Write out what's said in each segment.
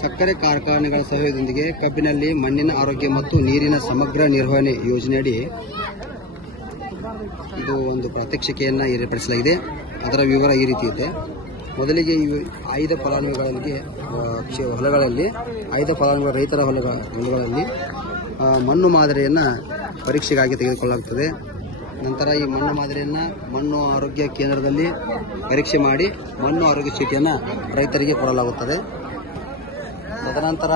ಸಕ್ಕರೆ ಕಾರ್ಖಾನೆಗಳ ಸಹಯೋಗದೊಂದಿಗೆ ಕಬ್ಬಿನಲ್ಲಿ ಮಣ್ಣಿನ ಆರೋಗ್ಯ ಮತ್ತು ನೀರಿನ ಸಮಗ್ರ ನಿರ್ವಹಣೆ ಯೋಜನೆಯಡಿ ಇದು ಒಂದು ಪ್ರಾತ್ಯಕ್ಷಿಕೆಯನ್ನು ಏರ್ಪಡಿಸಲಾಗಿದೆ. ಅದರ ವಿವರ ಈ ರೀತಿ ಇದೆ. ಮೊದಲಿಗೆ ಆಯ್ದ ಫಲಾನುಭವಿಗಳಿಗೆ ಹೊಲಗಳಲ್ಲಿ ಆಯ್ದ ಫಲಾನುಭವಿ ರೈತರ ಹೊಲಗಳಲ್ಲಿ ಮಣ್ಣು ಮಾದರಿಯನ್ನು ಪರೀಕ್ಷೆಗಾಗಿ ತೆಗೆದುಕೊಳ್ಳಲಾಗುತ್ತದೆ. ನಂತರ ಈ ಮಣ್ಣು ಮಾದರಿಯನ್ನು ಮಣ್ಣು ಆರೋಗ್ಯ ಕೇಂದ್ರದಲ್ಲಿ ಪರೀಕ್ಷೆ ಮಾಡಿ ಮಣ್ಣು ಆರೋಗ್ಯ ಚೀಟಿಯನ್ನು ರೈತರಿಗೆ ಕೊಡಲಾಗುತ್ತದೆ. ತದನಂತರ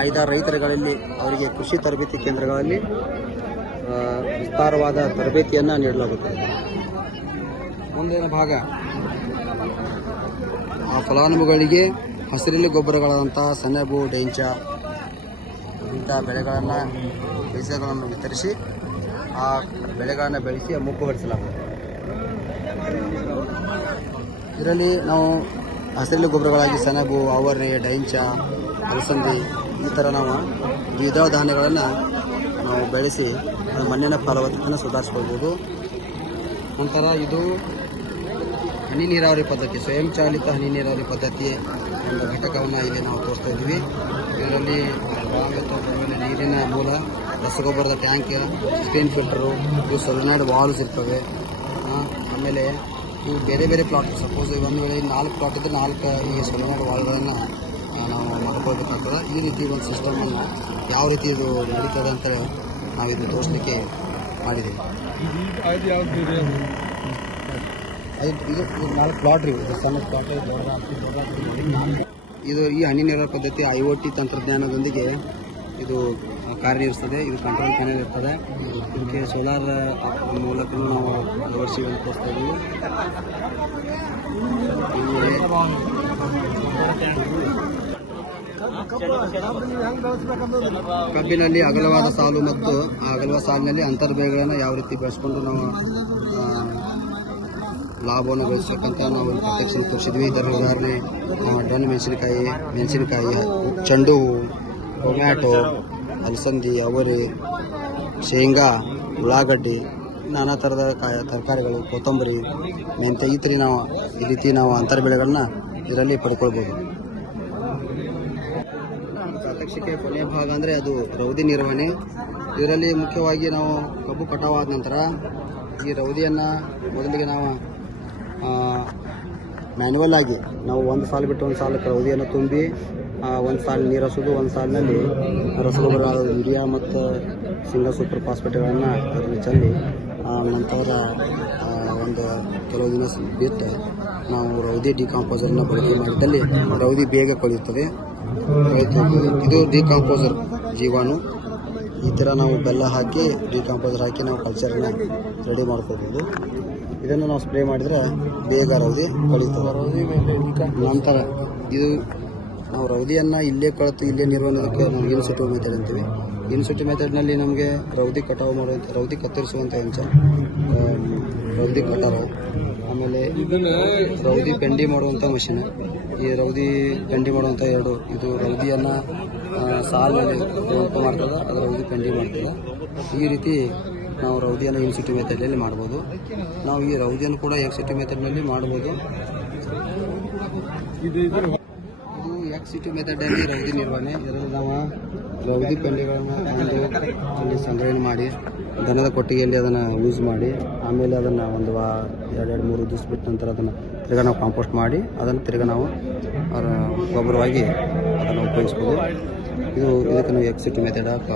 ಆಯ್ದ ರೈತರುಗಳಲ್ಲಿ ಅವರಿಗೆ ಕೃಷಿ ತರಬೇತಿ ಕೇಂದ್ರಗಳಲ್ಲಿ ವಿಸ್ತಾರವಾದ ತರಬೇತಿಯನ್ನು ನೀಡಲಾಗುತ್ತದೆ. ಮುಂದಿನ ಭಾಗ ಆ ಫಲಾನುಭವಿಗಳಿಗೆ ಹಸಿರೆಲೆ ಗೊಬ್ಬರಗಳಾದಂಥ ಸೆಣಬು, ಡೆಂಚ ಇಂಥ ಬೀಜಗಳನ್ನು ವಿತರಿಸಿ ಆ ಬೆಳೆಗಳನ್ನು ಬೆಳೆಸಿ ಮುಕ್ಕುಗೊಳಿಸಲಾಗುತ್ತದೆ. ಇದರಲ್ಲಿ ನಾವು ಹಸಿರೆಲೆ ಗೊಬ್ಬರಗಳಾಗಿ ಸೆಣಬು, ಅವರೆ, ಡೈಂಚ, ಅಲಸಂದಿ ಈ ಥರ ನಾವು ದ್ವಿದಳ ಧಾನ್ಯಗಳನ್ನು ನಾವು ಬೆಳೆಸಿ ಮಣ್ಣಿನ ಫಲವತ್ತತೆಯನ್ನು ಸುಧಾರಿಸ್ಕೊಳ್ಬೋದು. ನಂತರ ಇದು ಹನಿ ನೀರಾವರಿ ಪದ್ಧತಿ, ಸ್ವಯಂ ಚಾಲಿತ ಹನಿ ನೀರಾವರಿ ಪದ್ಧತಿ ಒಂದು ಘಟಕವನ್ನು ಇಲ್ಲಿ ನಾವು ತೋರಿಸ್ತಾ ಇದ್ದೀವಿ. ಇದರಲ್ಲಿ ನೀರಿನ ಮೂಲ, ರಸಗೊಬ್ಬರದ ಟ್ಯಾಂಕ್, ಸ್ಕ್ರೀನ್ ಫಿಲ್ಟರು, ಇವು ಸೊಲೆನಾಯ್ಡ್ ವಾಲ್ವ್ಸ್ ಇರ್ತವೆ. ಆಮೇಲೆ ಇವು ಬೇರೆ ಬೇರೆ ಪ್ಲಾಟ್, ಸಪೋಸ್ ಒಂದು ವೇಳೆ 4 ಪ್ಲಾಟ್ ಇದ್ದರೆ 4 ಈ ಸೊಲೆನಾಯ್ಡ್ ವಾಲ್ವ್ಗಳನ್ನು ನಾವು ಮಾಡ್ಕೊಳ್ಬೇಕಾಗ್ತದೆ. ಈ ರೀತಿ ಒಂದು ಸಿಸ್ಟಮನ್ನು ಯಾವ ರೀತಿ ಇದು ನಡೀತದೆ ಅಂತ ನಾವು ಇದು ತೋರಿಸಲಿಕ್ಕೆ ಮಾಡಿದ್ದೀವಿ. ಇದು 4 ಪ್ಲಾಟ್ ರೀ, ಇದು ಸಣ್ಣ ಪ್ಲಾಟ್. ಇದು ಈ ಹನಿ ನೀರಾವರಿ ಪದ್ಧತಿ IoT ತಂತ್ರಜ್ಞಾನದೊಂದಿಗೆ ಇದು ಕಾರ್ಯನಿರ್ವಹಿಸ್ತದೆ. ಇದು ಕಂಟ್ರೋಲ್ ಪ್ಯಾನೆಲ್ ಇರ್ತದೆ. ಇದಕ್ಕೆ ಸೋಲಾರ್ ಮೂಲಕ ನಾವು ಅಳವಡಿಸಿ ತೋರಿಸ್ತಾ ಇದ್ದೀವಿ. ಕಬ್ಬಿನಲ್ಲಿ ಅಗಲವಾದ ಸಾಲು ಮತ್ತು ಆ ಅಗಲವಾದ ಸಾಲಿನಲ್ಲಿ ಅಂತರ್ ಬೆಳೆಗಳನ್ನು ಯಾವ ರೀತಿ ಬೆಳೆಸ್ಕೊಂಡು ನಾವು ಲಾಭವನ್ನು ಗಳಿಸಬೇಕಂತ ನಾವು ಪ್ರತ್ಯಕ್ಷ ತೋರಿಸಿದ್ವಿ. ಇದರ ಉದಾಹರಣೆ ಡೊಣ್ಣ ಮೆಣಸಿನಕಾಯಿ, ಚೆಂಡು ಹೂವು, ಟೊಮ್ಯಾಟೊ, ಅಲಸಂದಿ, ಅವರೆ, ಶೇಂಗಾ, ಉಳ್ಳಾಗಡ್ಡಿ, ನಾನಾ ಥರದ ತರಕಾರಿಗಳು, ಕೊತ್ತಂಬರಿ, ಮೆಂತ್ಯ ಈ ರೀತಿ ನಾವು ಅಂತರ ಬೆಳೆಗಳನ್ನ ಇದರಲ್ಲಿ ಪಡ್ಕೊಳ್ಬೋದು. ಪ್ರಾತ್ಯಕ್ಷಿಕೆ ಕೊನೆಯ ಭಾಗ ಅಂದರೆ ಅದು ರೌದಿ ನಿರ್ವಹಣೆ. ಇದರಲ್ಲಿ ಮುಖ್ಯವಾಗಿ ನಾವು ಕಬ್ಬು ಕಟಾವಾದ ನಂತರ ಈ ರೌದಿಯನ್ನು ಮೊದಲಿಗೆ ನಾವು ಮ್ಯಾನ್ಯುವಲ್ ಆಗಿ ನಾವು ಒಂದು ಸಾಲು ಬಿಟ್ಟು ಒಂದು ಸಾಲಕ್ಕೆ ರೌದಿಯನ್ನು ತುಂಬಿ ಒಂದು ಸಾಲು ನೀರು ಹಸೋದು, ಒಂದು ಸಾಲಿನಲ್ಲಿ ರಸಗೊಬ್ಬರ ಯೂರಿಯಾ ಮತ್ತು ಸಿಂಗಲ್ ಸೂಪರ್ ಫಾಸ್ಫೇಟ್ಗಳನ್ನು ಅದರಲ್ಲಿ ಚೆಲ್ಲಿ ನಂತರ ಒಂದು ಕೆಲವು ದಿನ ಬಿಟ್ಟು ನಾವು ರೌದಿ ಡಿಕಾಂಪೋಸರ್ನ ಬಳಕೆ ಮಾಡಿದಲ್ಲಿ ರೌದಿ ಬೇಗ ಕೊಳೆಯುತ್ತದೆ. ಇದು ಡಿಕಾಂಪೋಸರ್ ಜೀವಾಣು. ಈ ಥರ ನಾವು ಬೆಲ್ಲ ಹಾಕಿ ಡಿಕಾಂಪೋಸರ್ ಹಾಕಿ ನಾವು ಕಲ್ಚರ್ನ ರೆಡಿ ಮಾಡ್ಕೋಬೋದು. ಇದನ್ನು ನಾವು ಸ್ಪ್ರೇ ಮಾಡಿದರೆ ಬೇಗ ರೌದಿ ಕೊಳಿತದೆ. ನಂತರ ಇದು ನಾವು ರೌದಿಯನ್ನು ಇಲ್ಲೇ ಕಳೆದು ಇಲ್ಲೇ ನಿರ್ವಹಣೆಗೆ ನಾವು ಇನ್ಸಿಟಿವ್ ಮೆಥಡ್ ಅಂತೀವಿ. ಇನ್ಸಿಟಿವ್ ಮೆಥಡ್ನಲ್ಲಿ ನಮಗೆ ರೌದಿ ಕಟಾವು ಮಾಡುವಂಥ, ರೌದಿ ಕತ್ತರಿಸುವಂಥ ಯಂತ್ರ, ರೌದಿ ಕಟಾವು, ಆಮೇಲೆ ರೌದಿ ಪೆಂಡಿ ಮಾಡುವಂಥ ಮಷಿನ್, ಈ ರೌದಿ ಪೆಂಡಿ ಮಾಡುವಂಥ 2 ಇದು ರೌದಿಯನ್ನು ಸಾಲಿನಲ್ಲಿ ಉಂಟು ಮಾಡ್ತದೆ, ಅದು ರೌದಿ ಪೆಂಡಿ ಮಾಡ್ತದೆ. ಈ ರೀತಿ ನಾವು ರೌದಿಯನ್ನು ಇನ್ಸಿಟಿವ್ ಮೆಥಡ್ನಲ್ಲಿ ಮಾಡ್ಬೋದು. ನಾವು ಈ ರೌದಿಯನ್ನು ಕೂಡ ಎಕ್ಸಿಟಿವ್ ಮೆಥಡ್ನಲ್ಲಿ ಮಾಡ್ಬೋದು. ಇದು ಎಕ್ಸಿಟಿವ್ ಮೆಥಡಲ್ಲಿ ರೌದಿ ನಿರ್ವಹಣೆ. ಇದರಲ್ಲಿ ನಾವು ರೌದಿ ಪೆಂಡಿಗಳನ್ನು ಇಲ್ಲಿ ಸಂಗ್ರಹಣೆ ಮಾಡಿ ದನದ ಕೊಟ್ಟಿಗೆಯಲ್ಲಿ ಅದನ್ನು ಯೂಸ್ ಮಾಡಿ ಆಮೇಲೆ ಅದನ್ನು ಒಂದು 2-3 ದಿವಸ ಬಿಟ್ಟ ನಂತರ ಅದನ್ನು ತಿರ್ಗಾ ನಾವು ಕಾಂಪೋಸ್ಟ್ ಮಾಡಿ ಅದನ್ನು ತಿರ್ಗಾ ನಾವು ಗೊಬ್ಬರವಾಗಿ ಅದನ್ನು ಉಪಯೋಗಿಸ್ಬೋದು. ಇದಕ್ಕೆ ನಾವು ಎಕ್ಸಿಟಿವ್ ಮೆಥಡ್ ಆಫ್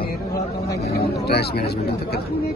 ಟ್ರಾಶ್ ಮ್ಯಾನೇಜ್ಮೆಂಟ್ ಅಂತ ಕರಿತೀವಿ.